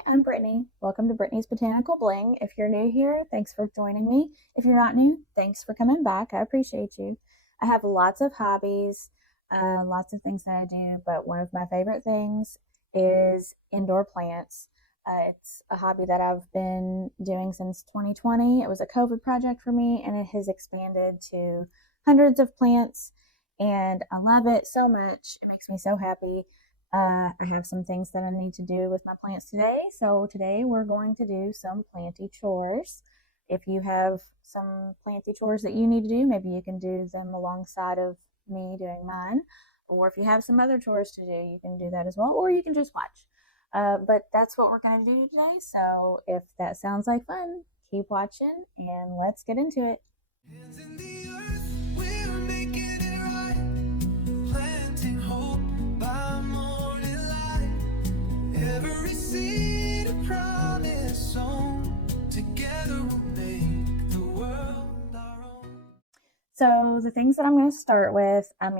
Hi, I'm Brittany. Welcome to Brittany's Botanical Bling. If you're new here, thanks for joining me. If you're not new, thanks for coming back. I appreciate you. I have lots of hobbies, lots of things that I do, but one of my favorite things is indoor plants. It's a hobby that I've been doing since 2020. It was a COVID project for me, and it has expanded to hundreds of plants, and I love it so much. It makes me so happy. I have some things that I need to do with my plants today. So today we're going to do some planty chores. If you have some planty chores that you need to do, maybe you can do them alongside of me doing mine. Or if you have some other chores to do, you can do that as well. Or you can just watch. But that's what we're going to do today. So if that sounds like fun, keep watching and let's get into it. Hands in the earth, we're making it right. Planting hope by morning light. Every seed a promise sown. Together we'll make the world our own. So the things that I'm going to start with, I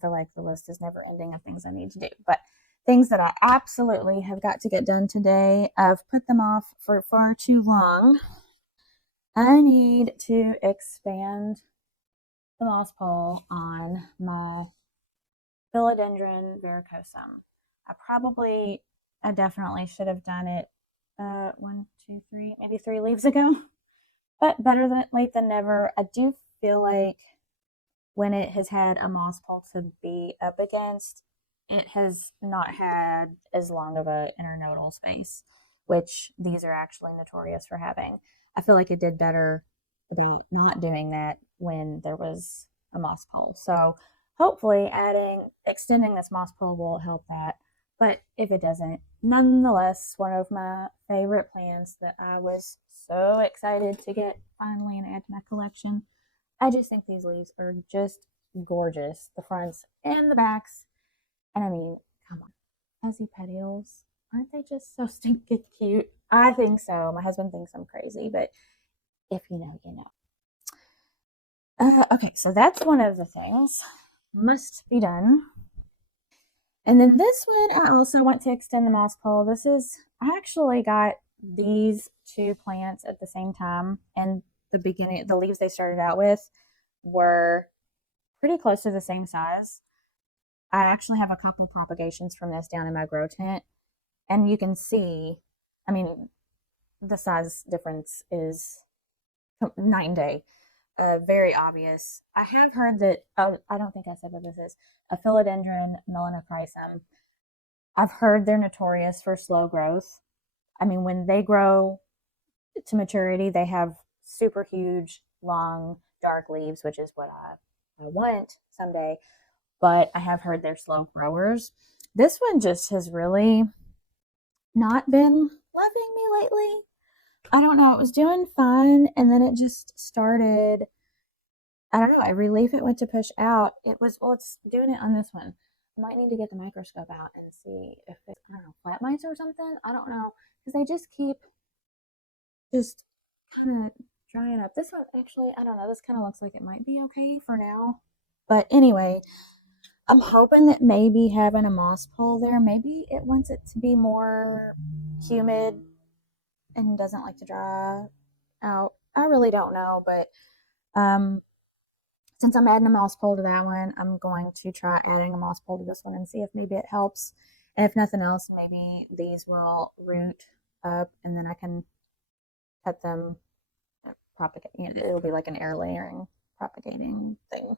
feel like the list is never ending of things I need to do, but things that I absolutely have got to get done today. I've put them off for far too long. I need to expand the moss pole on my Philodendron Verrucosum. I definitely should have done it one, two, three, maybe 3 leaves ago. But better late than never. I do feel like when it has had a moss pole to be up against, it has not had as long of a internodal space, which these are actually notorious for having. I feel like it did better about not doing that when there was a moss pole. So hopefully extending this moss pole will help that. But if it doesn't, nonetheless, one of my favorite plants that I was so excited to get finally and add to my collection. I just think these leaves are just gorgeous, the fronts and the backs. And come on, fuzzy petioles, aren't they just so stinking cute? I think so. My husband thinks I'm crazy, but if you know, you know. Okay, so that's one of the things must be done. And then this one, I also want to extend the moss pole. I actually got these 2 plants at the same time, and the leaves they started out with were pretty close to the same size. I actually have a couple propagations from this down in my grow tent, and you can see, the size difference is night and day. Very obvious. I have heard that, I don't think I said what this is, a Philodendron melanochrysum. I've heard they're notorious for slow growth. When they grow to maturity, they have super huge, long, dark leaves, which is what I want someday. But I have heard they're slow growers. This one just has really not been loving me lately. I don't know. It was doing fine, and then it just started. I don't know. Every leaf it went to push out, it's doing it on this one. I might need to get the microscope out and see if it's, I don't know, flat mites or something. I don't know. Because they just keep just kind of drying up. This one, actually, I don't know. This kind of looks like it might be okay for now. But anyway, I'm hoping that maybe having a moss pole there, maybe it wants it to be more humid and doesn't like to dry out. I really don't know, but since I'm adding a moss pole to that one, I'm going to try adding a moss pole to this one and see if maybe it helps. And if nothing else, maybe these will root up and then I can cut them, propagate. It'll be like an air layering propagating thing.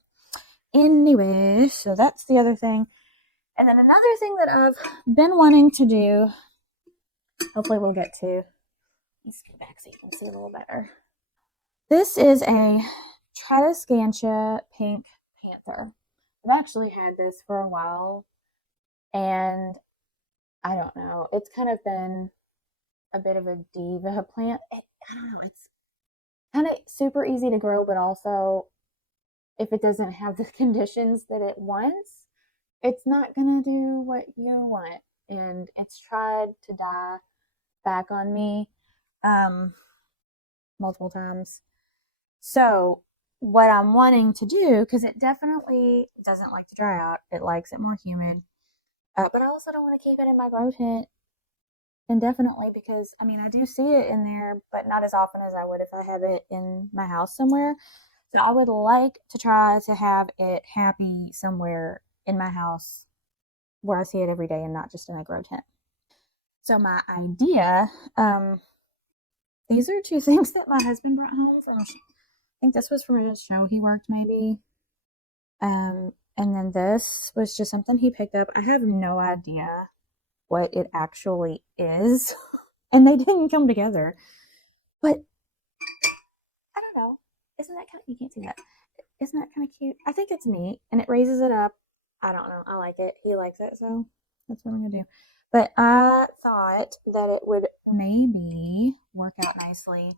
Anyway, so that's the other thing. And then another thing that I've been wanting to do, hopefully we'll get to, let's get back so you can see a little better. This is a Tradescantia pink panther. I've actually had this for a while, and I don't know, it's kind of been a bit of a diva plant. I don't know, it's kind of super easy to grow, but also if it doesn't have the conditions that it wants, it's not gonna do what you want. And it's tried to die back on me multiple times. So what I'm wanting to do, because it definitely doesn't like to dry out, it likes it more humid, but I also don't want to keep it in my grow tent indefinitely because I mean I do see it in there, but not as often as I would if I have it in my house somewhere. So I would like to try to have it happy somewhere in my house where I see it every day and not just in a grow tent. So my idea, these are two things that my husband brought home from. I think this was from a show he worked maybe. And then this was just something he picked up. I have no idea what it actually is, and they didn't come together. But I don't know. Isn't that kind of, you can't see that. Isn't that kind of cute? I think it's neat and it raises it up. I don't know. I like it. He likes it, so that's what I'm gonna do. But I thought that it would maybe work out nicely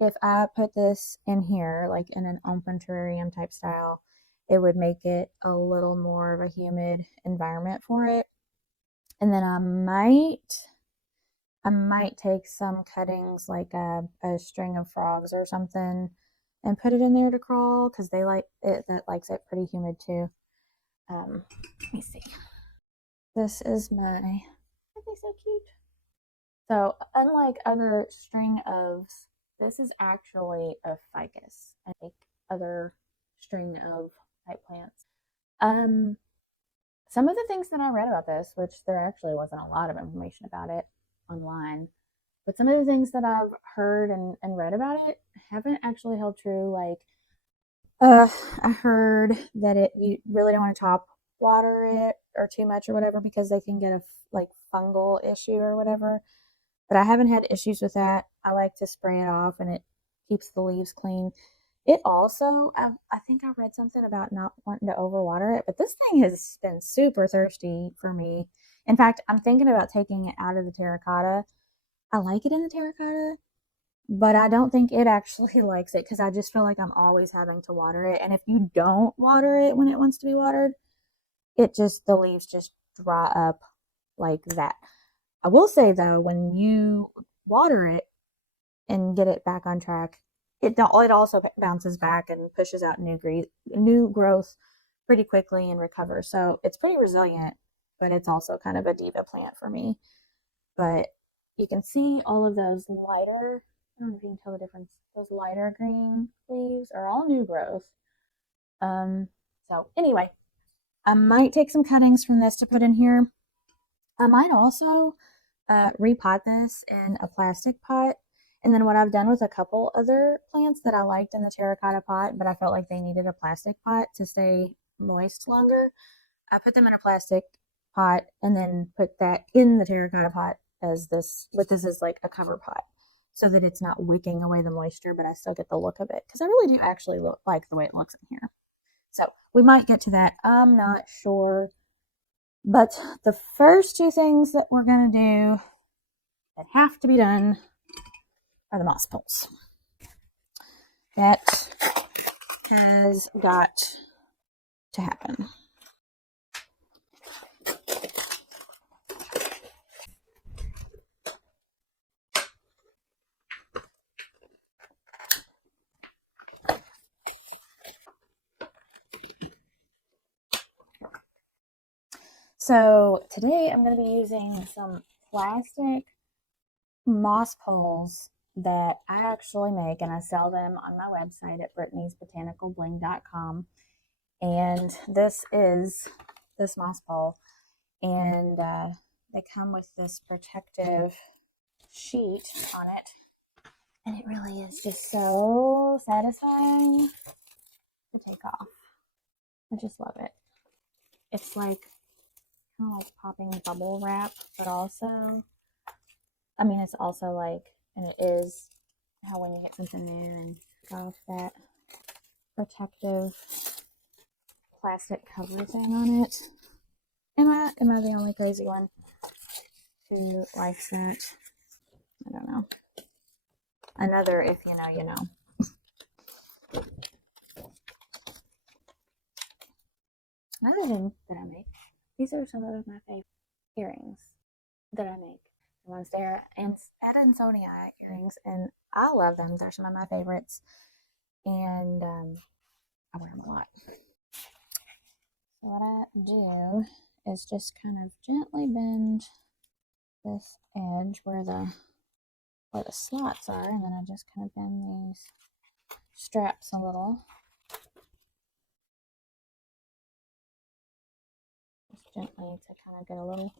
if I put this in here, like in an open terrarium type style. It would make it a little more of a humid environment for it. And then I might take some cuttings like a string of frogs or something and put it in there to crawl because they like it, that likes it pretty humid too. Let me see. This is my, aren't they so cute? So unlike other string ofs, this is actually a ficus, like other string of type plants. Um, some of the things that I read about this, which there actually wasn't a lot of information about it online, but some of the things that I've heard and read about it haven't actually held true. Like, I heard that you really don't want to top water it or too much or whatever because they can get a like fungal issue or whatever. But I haven't had issues with that. I like to spray it off and it keeps the leaves clean. It also, I think I read something about not wanting to overwater it, but this thing has been super thirsty for me. In fact, I'm thinking about taking it out of the terracotta. I like it in the terracotta, but I don't think it actually likes it because I just feel like I'm always having to water it. And if you don't water it when it wants to be watered, the leaves just dry up like that. I will say though, when you water it and get it back on track, it also bounces back and pushes out new growth pretty quickly and recovers. So it's pretty resilient, but it's also kind of a diva plant for me. But you can see all of those lighter, I don't know if you can tell the difference. Those lighter green leaves are all new growth. So anyway, I might take some cuttings from this to put in here. I might also repot this in a plastic pot. And then what I've done with a couple other plants that I liked in the terracotta pot, but I felt like they needed a plastic pot to stay moist longer, I put them in a plastic pot and then put that in the terracotta pot as this is like a cover pot so that it's not wicking away the moisture, but I still get the look of it because I really do actually like the way it looks in here. So we might get to that. I'm not sure. But the first two things that we're going to do that have to be done are the moss pulls. That has got to happen. So today I'm going to be using some plastic moss poles that I actually make and I sell them on my website at brittany'sbotanicalbling.com. And this is this moss pole, and they come with this protective sheet on it, and it really is just so satisfying to take off. I just love it. It's like kind of like popping bubble wrap, but also, I mean, it's also like, and it is how when you hit something there and off that protective plastic cover thing on it. Am I the only crazy one who likes that? I don't know. Another, if you know, you know. Another thing that I make, these are some of my favorite earrings that I make. The ones there, and Adansonia earrings, and I love them. They're some of my favorites, and I wear them a lot. So what I do is just kind of gently bend this edge where the slots are, and then I just kind of bend these straps a little. Just gently to kind of get a little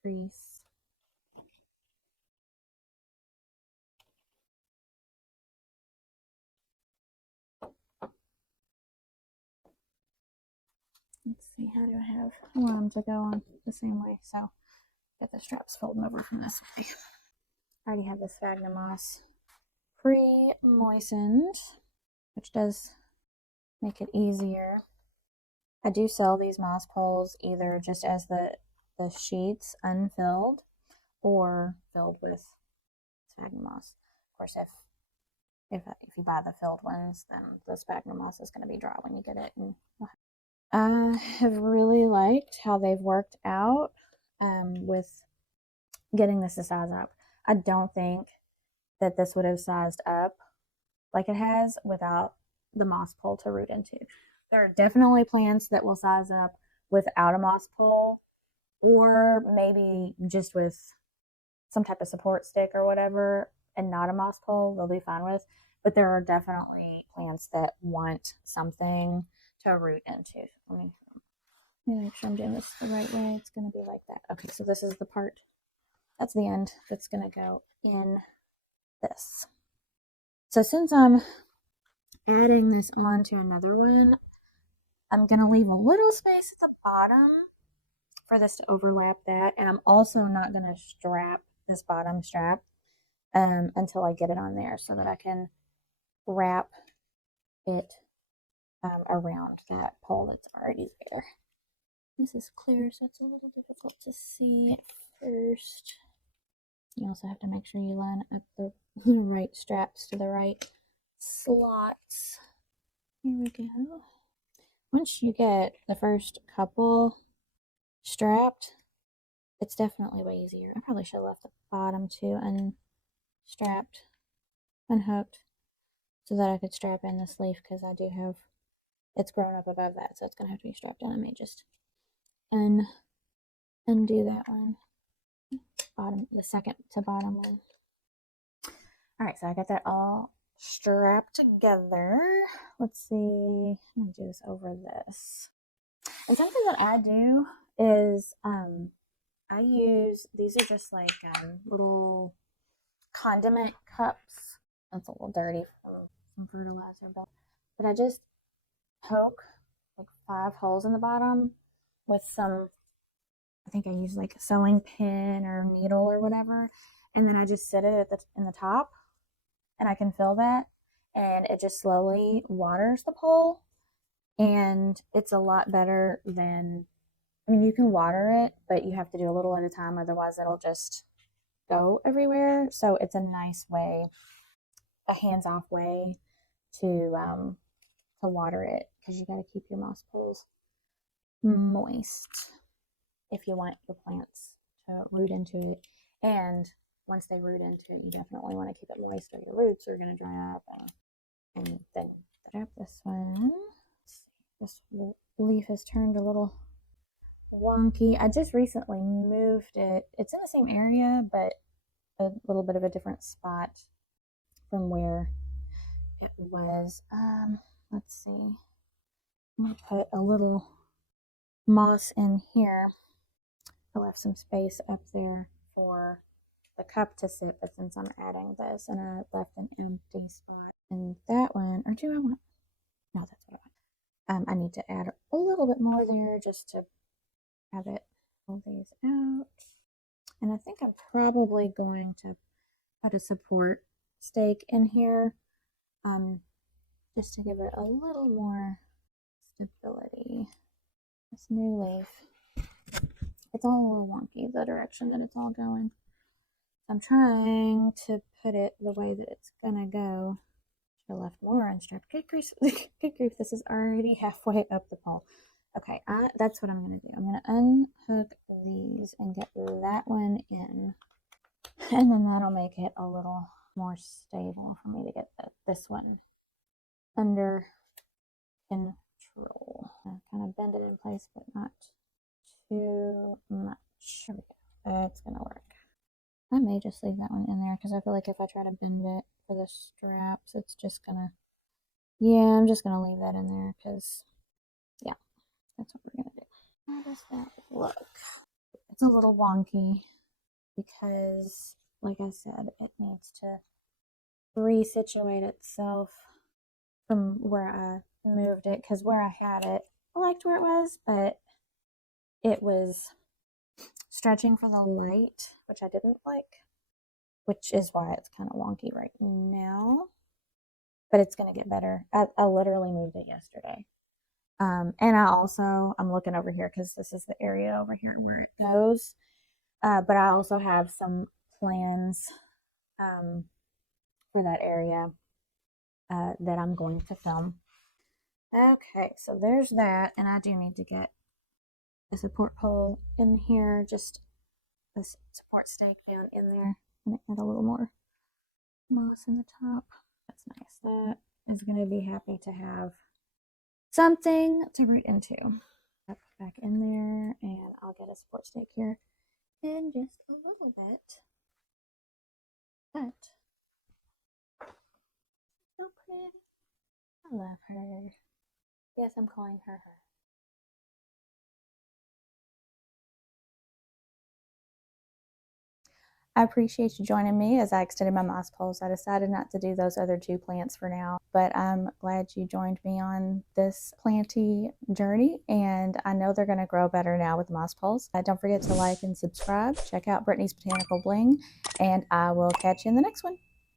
crease. Let's see, how do I have? I want them to go on the same way, so get the straps folding over from this way. I already have the sphagnum moss pre-moistened, which does make it easier. I do sell these moss poles either just as the sheets unfilled or filled with sphagnum moss. Of course, if you buy the filled ones, then the sphagnum moss is going to be dry when you get it. And I have really liked how they've worked out with getting this to size up. I don't think that this would have sized up like it has without the moss pole to root into. There are definitely plants that will size up without a moss pole, or maybe just with some type of support stick or whatever and not a moss pole, they'll be fine with. But there are definitely plants that want something to root into. Let me make sure I'm doing this the right way. It's going to be like that. Okay, so this is the part, that's the end that's going to go in this. So since I'm adding this onto another one, I'm going to leave a little space at the bottom for this to overlap that. And I'm also not going to strap this bottom strap until I get it on there so that I can wrap it around that pole that's already there. This is clear, so it's a little difficult to see at first. You also have to make sure you line up the right straps to the right slots. Here we go. Once you get the first couple strapped, it's definitely way easier. I probably should have left the bottom two unstrapped, unhooked, so that I could strap in this leaf, because I do have, it's grown up above that, so it's going to have to be strapped in. I may just undo that one. Bottom, the second to bottom one. All right, so I got that all strapped together. Let's see, I'm gonna do this over this. And something that I do is I use, these are just like little condiment cups. That's a little dirty from some fertilizer, but I just poke like 5 holes in the bottom with some, I think I use like a sewing pin or needle or whatever, and then I just sit it in the top, and I can fill that, and it just slowly waters the pole, and it's a lot better than, I mean, you can water it, but you have to do a little at a time, otherwise it'll just go everywhere. So it's a nice way, a hands-off way to water it, because you got to keep your moss poles moist if you want your plants to root into it. And once they root into it, you definitely want to keep it moist, or your roots are going to dry up. And then grab this one. This leaf has turned a little wonky. I just recently moved it. It's in the same area, but a little bit of a different spot from where it was. Let's see. I'm going to put a little moss in here. I left some space up there for the cup to sit, but since I'm adding this, and I left an empty spot in that one, or do I want, no, that's what I want. I need to add a little bit more there just to have it pull these out. And I think I'm probably going to put a support stake in here, just to give it a little more stability. This new leaf, it's all a little wonky, the direction that it's all going. I'm trying to put it the way that it's gonna go. Should have left more unstrapped. Good grief, good grief, this is already halfway up the pole. Okay, that's what I'm gonna do. I'm gonna unhook these and get that one in, and then that'll make it a little more stable for me to get this one under control. I kind of bend it in place, but not too much. There we go. That's gonna work. I may just leave that one in there because I feel like if I try to bend it for the straps, it's just gonna, yeah, I'm just gonna leave that in there because, yeah, that's what we're gonna do. How does that look? It's a little wonky because, like I said, it needs to resituate itself from where I moved it, because where I had it, I liked where it was, but it was stretching for the light, which I didn't like, which is why it's kind of wonky right now. But it's going to get better. I literally moved it yesterday. And I'm looking over here because this is the area over here where it goes. But I also have some plans for that area that I'm going to film. Okay, so there's that. And I do need to get a support pole in here, just a support stake down in there, and it had a little more moss in the top. That's nice. That is going to be happy to have something to root into. Back in there, and I'll get a support stake here in just a little bit. But so pretty. I love her. Yes, I'm calling her her. I appreciate you joining me as I extended my moss poles. I decided not to do those other two plants for now, but I'm glad you joined me on this planty journey, and I know they're going to grow better now with moss poles. Don't forget to like and subscribe. Check out Brittany's Botanical Bling, and I will catch you in the next one.